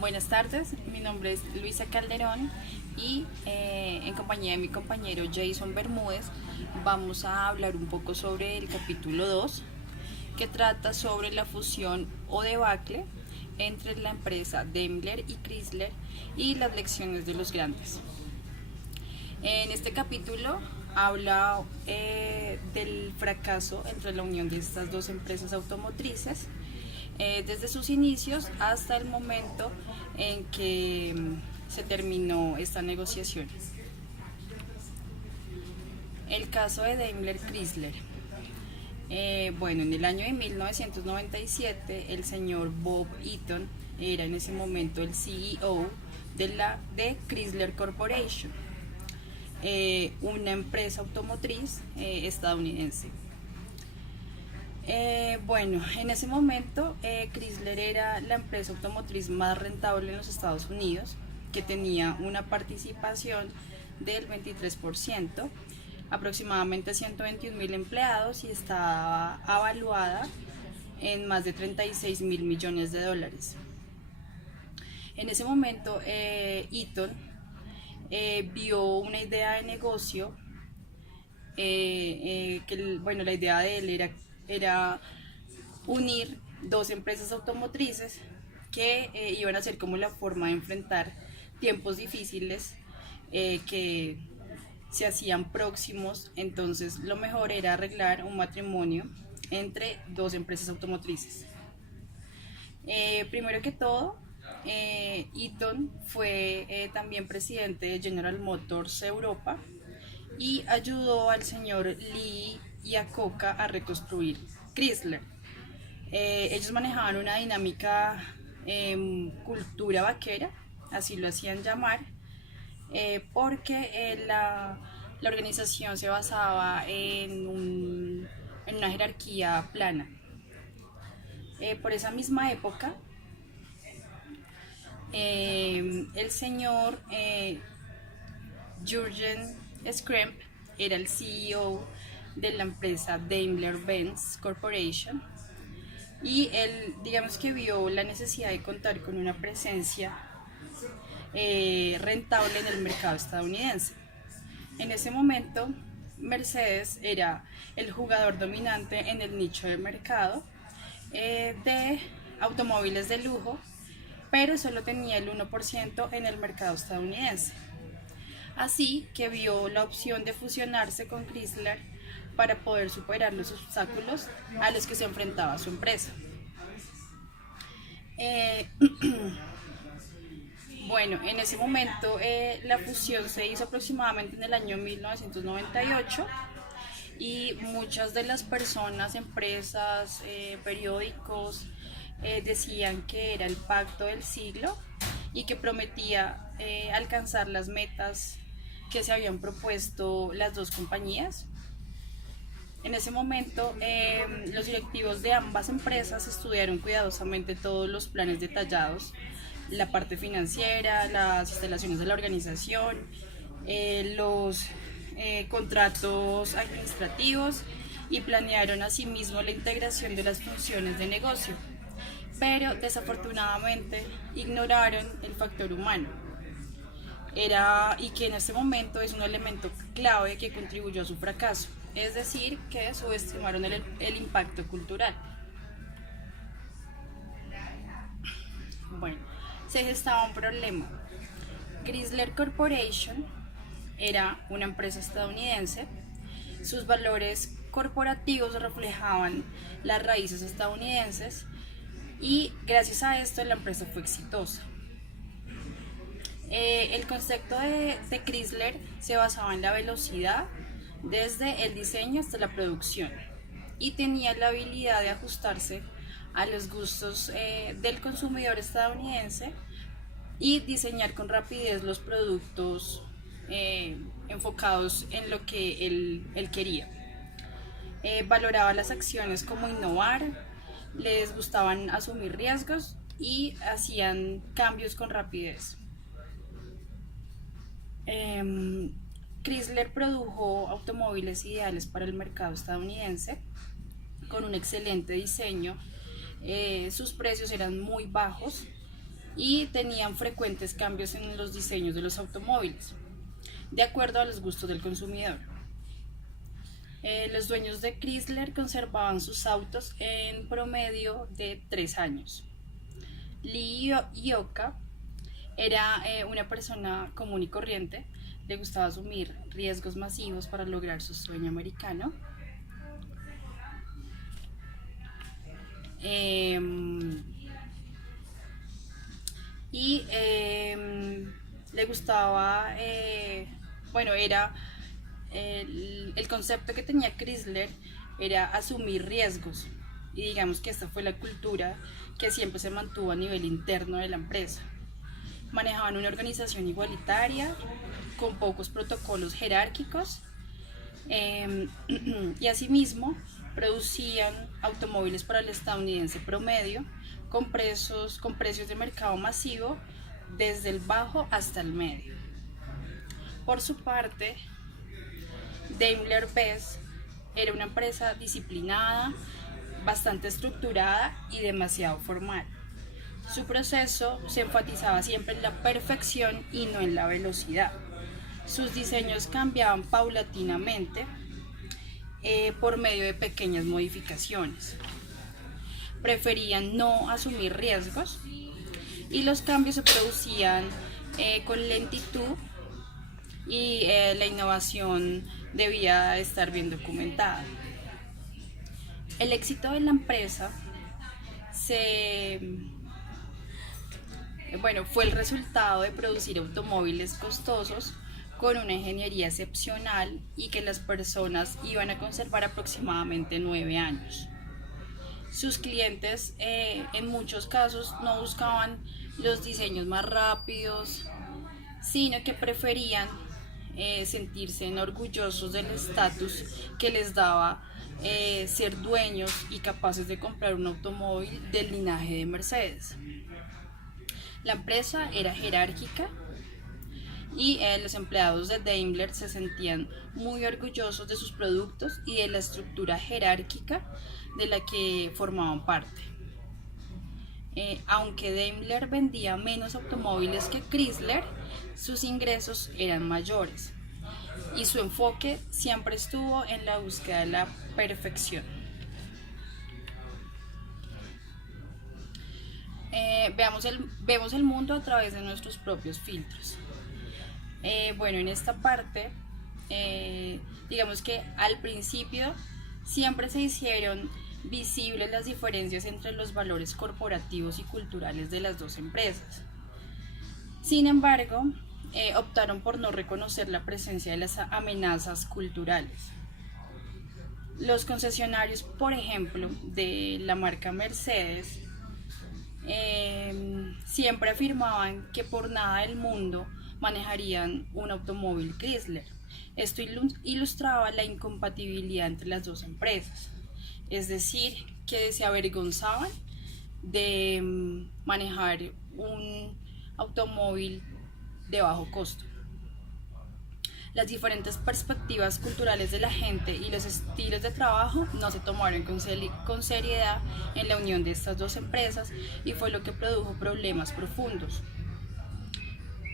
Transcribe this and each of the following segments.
Buenas tardes, mi nombre es Luisa Calderón y en compañía de mi compañero Jason Bermúdez vamos a hablar un poco sobre el capítulo 2 que trata sobre la fusión o debacle entre la empresa Daimler y Chrysler y las lecciones de los grandes. En este capítulo habla del fracaso entre la unión de estas dos empresas automotrices desde sus inicios hasta el momento en que se terminó esta negociación. El caso de Daimler Chrysler. Bueno, en el año de 1997 el señor Bob Eaton era en ese momento el CEO de Chrysler Corporation, una empresa automotriz estadounidense. Bueno, en ese momento Chrysler era la empresa automotriz más rentable en los Estados Unidos, que tenía una participación del 23%, aproximadamente 121.000 empleados y estaba avaluada en más de 36 mil millones de dólares. En ese momento Eaton vio una idea de negocio bueno, la idea de él era unir dos empresas automotrices que iban a ser como la forma de enfrentar tiempos difíciles que se hacían próximos. Entonces lo mejor era arreglar un matrimonio entre dos empresas automotrices. Primero que todo, Eaton fue también presidente de General Motors Europa y ayudó al señor Lee Iacocca a reconstruir Chrysler. Ellos manejaban una dinámica cultura vaquera, así lo hacían llamar, porque la organización se basaba en una jerarquía plana. Por esa misma época, el señor Jürgen Schremp era el CEO de la empresa Daimler-Benz Corporation y él, digamos que vio la necesidad de contar con una presencia rentable en el mercado estadounidense. En ese momento, Mercedes era el jugador dominante en el nicho de mercado de automóviles de lujo, pero solo tenía el 1% en el mercado estadounidense. Así que vio la opción de fusionarse con Chrysler para poder superar los obstáculos a los que se enfrentaba su empresa. Bueno, en ese momento la fusión se hizo aproximadamente en el año 1998 y muchas de las personas, empresas, periódicos decían que era el pacto del siglo y que prometía alcanzar las metas que se habían propuesto las dos compañías. En ese momento, los directivos de ambas empresas estudiaron cuidadosamente todos los planes detallados, la parte financiera, las instalaciones de la organización, los contratos administrativos y planearon asimismo la integración de las funciones de negocio. Pero desafortunadamente ignoraron el factor humano. Y que en este momento es un elemento clave que contribuyó a su fracaso, es decir, que subestimaron el impacto cultural. Bueno, se gestaba un problema. Chrysler Corporation era una empresa estadounidense, sus valores corporativos reflejaban las raíces estadounidenses y gracias a esto la empresa fue exitosa. El concepto de Chrysler se basaba en la velocidad desde el diseño hasta la producción y tenía la habilidad de ajustarse a los gustos del consumidor estadounidense y diseñar con rapidez los productos enfocados en lo que él quería. Valoraba las acciones como innovar, les gustaban asumir riesgos y hacían cambios con rapidez. Chrysler produjo automóviles ideales para el mercado estadounidense con un excelente diseño. Sus precios eran muy bajos y tenían frecuentes cambios en los diseños de los automóviles, de acuerdo a los gustos del consumidor. Los dueños de Chrysler conservaban sus autos en promedio de 3 años. Lee Iacocca era una persona común y corriente, le gustaba asumir riesgos masivos para lograr su sueño americano. Le gustaba, era el concepto que tenía Chrysler era asumir riesgos, y digamos que esta fue la cultura que siempre se mantuvo a nivel interno de la empresa. Manejaban una organización igualitaria, con pocos protocolos jerárquicos, y asimismo producían automóviles para el estadounidense promedio con precios de mercado masivo desde el bajo hasta el medio. Por su parte, Daimler-Benz era una empresa disciplinada, bastante estructurada y demasiado formal. Su proceso se enfatizaba siempre en la perfección y no en la velocidad. Sus diseños cambiaban paulatinamente por medio de pequeñas modificaciones. Preferían no asumir riesgos y los cambios se producían con lentitud, y la innovación debía estar bien documentada. El éxito de la empresa fue el resultado de producir automóviles costosos con una ingeniería excepcional y que las personas iban a conservar aproximadamente 9 años. Sus clientes en muchos casos no buscaban los diseños más rápidos, sino que preferían sentirse orgullosos del estatus que les daba ser dueños y capaces de comprar un automóvil del linaje de Mercedes. La empresa era jerárquica y los empleados de Daimler se sentían muy orgullosos de sus productos y de la estructura jerárquica de la que formaban parte. Aunque Daimler vendía menos automóviles que Chrysler, sus ingresos eran mayores y su enfoque siempre estuvo en la búsqueda de la perfección. Vemos el mundo a través de nuestros propios filtros. En esta parte, digamos que al principio siempre se hicieron visibles las diferencias entre los valores corporativos y culturales de las dos empresas. Sin embargo, optaron por no reconocer la presencia de las amenazas culturales. Los concesionarios, por ejemplo, de la marca Mercedes, siempre afirmaban que por nada del mundo manejarían un automóvil Chrysler. Esto ilustraba la incompatibilidad entre las dos empresas, es decir, que se avergonzaban de manejar un automóvil de bajo costo. Las diferentes perspectivas culturales de la gente y los estilos de trabajo no se tomaron con seriedad en la unión de estas dos empresas, y fue lo que produjo problemas profundos.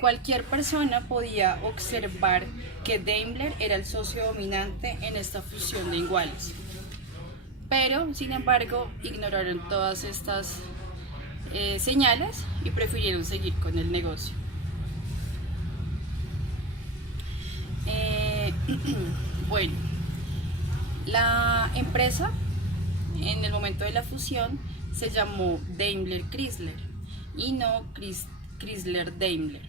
Cualquier persona podía observar que Daimler era el socio dominante en esta fusión de iguales, pero sin embargo ignoraron todas estas señales y prefirieron seguir con el negocio. La empresa en el momento de la fusión se llamó Daimler Chrysler y no Chrysler Daimler,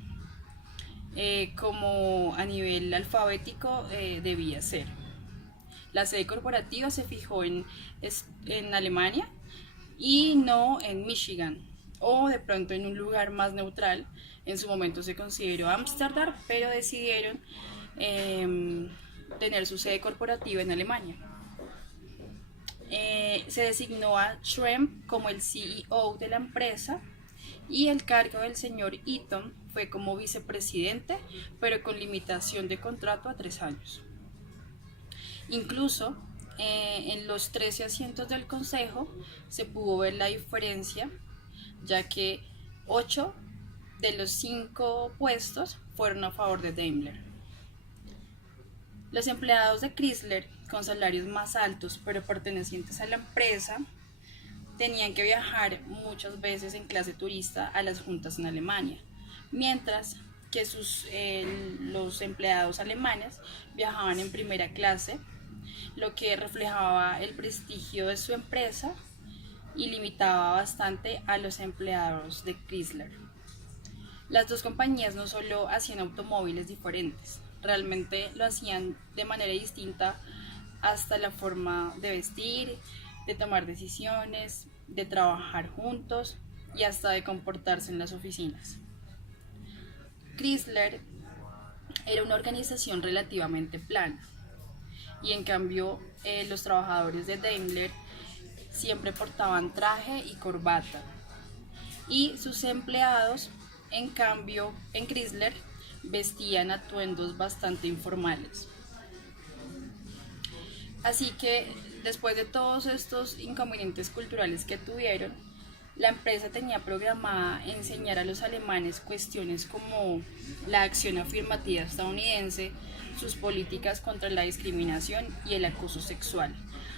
como a nivel alfabético debía ser. La sede corporativa se fijó en Alemania y no en Michigan, o de pronto en un lugar más neutral. En su momento se consideró Ámsterdam, pero decidieron tener su sede corporativa en Alemania. Se designó a Trump como el CEO de la empresa, y el cargo del señor Eaton fue como vicepresidente, pero con limitación de contrato a 3 años. Incluso en los 13 asientos del consejo se pudo ver la diferencia, ya que 8 de los 5 puestos fueron a favor de Daimler. Los empleados de Chrysler, con salarios más altos pero pertenecientes a la empresa, tenían que viajar muchas veces en clase turista a las juntas en Alemania, mientras que los empleados alemanes viajaban en primera clase, lo que reflejaba el prestigio de su empresa y limitaba bastante a los empleados de Chrysler. Las dos compañías no solo hacían automóviles diferentes, realmente lo hacían de manera distinta, hasta la forma de vestir, de tomar decisiones, de trabajar juntos y hasta de comportarse en las oficinas. Chrysler era una organización relativamente plana y en cambio los trabajadores de Daimler siempre portaban traje y corbata, y sus empleados en cambio en Chrysler vestían atuendos bastante informales. Así que después de todos estos inconvenientes culturales que tuvieron, la empresa tenía programada enseñar a los alemanes cuestiones como la acción afirmativa estadounidense, sus políticas contra la discriminación y el acoso sexual.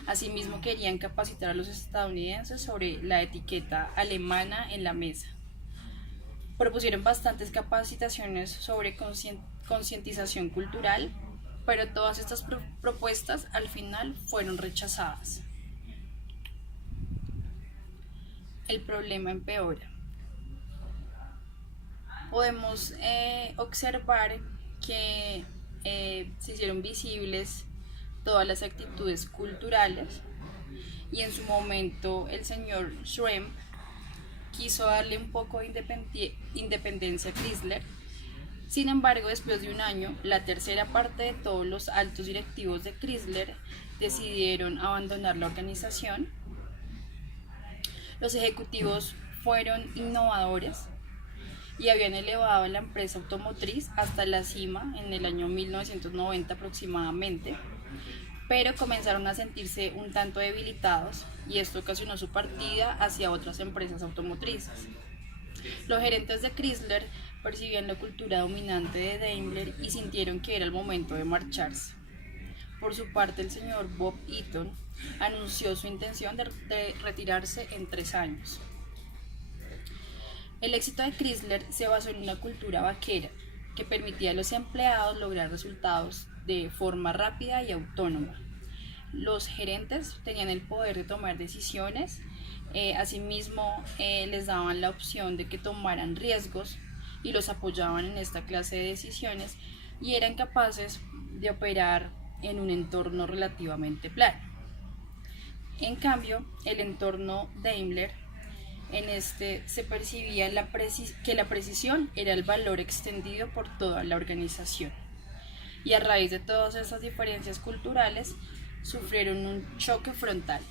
Asimismo, querían capacitar a los estadounidenses sobre la etiqueta alemana en la mesa. Propusieron bastantes capacitaciones sobre concientización cultural, pero todas estas propuestas al final fueron rechazadas. El problema empeora. Podemos observar que se hicieron visibles todas las actitudes culturales, y en su momento el señor Schrem quiso darle un poco de independencia a Chrysler. Sin embargo, después de un año, la tercera parte de todos los altos directivos de Chrysler decidieron abandonar la organización. Los ejecutivos fueron innovadores y habían elevado a la empresa automotriz hasta la cima en el año 1990 aproximadamente, pero comenzaron a sentirse un tanto debilitados y esto ocasionó su partida hacia otras empresas automotrices. Los gerentes de Chrysler percibían la cultura dominante de Daimler y sintieron que era el momento de marcharse. Por su parte, el señor Bob Eaton anunció su intención de retirarse en 3 años. El éxito de Chrysler se basó en una cultura vaquera que permitía a los empleados lograr resultados de forma rápida y autónoma. Los gerentes tenían el poder de tomar decisiones, asimismo les daban la opción de que tomaran riesgos y los apoyaban en esta clase de decisiones, y eran capaces de operar en un entorno relativamente plano. En cambio, el entorno Daimler, en este se percibía que la precisión era el valor extendido por toda la organización, y a raíz de todas esas diferencias culturales sufrieron un choque frontal.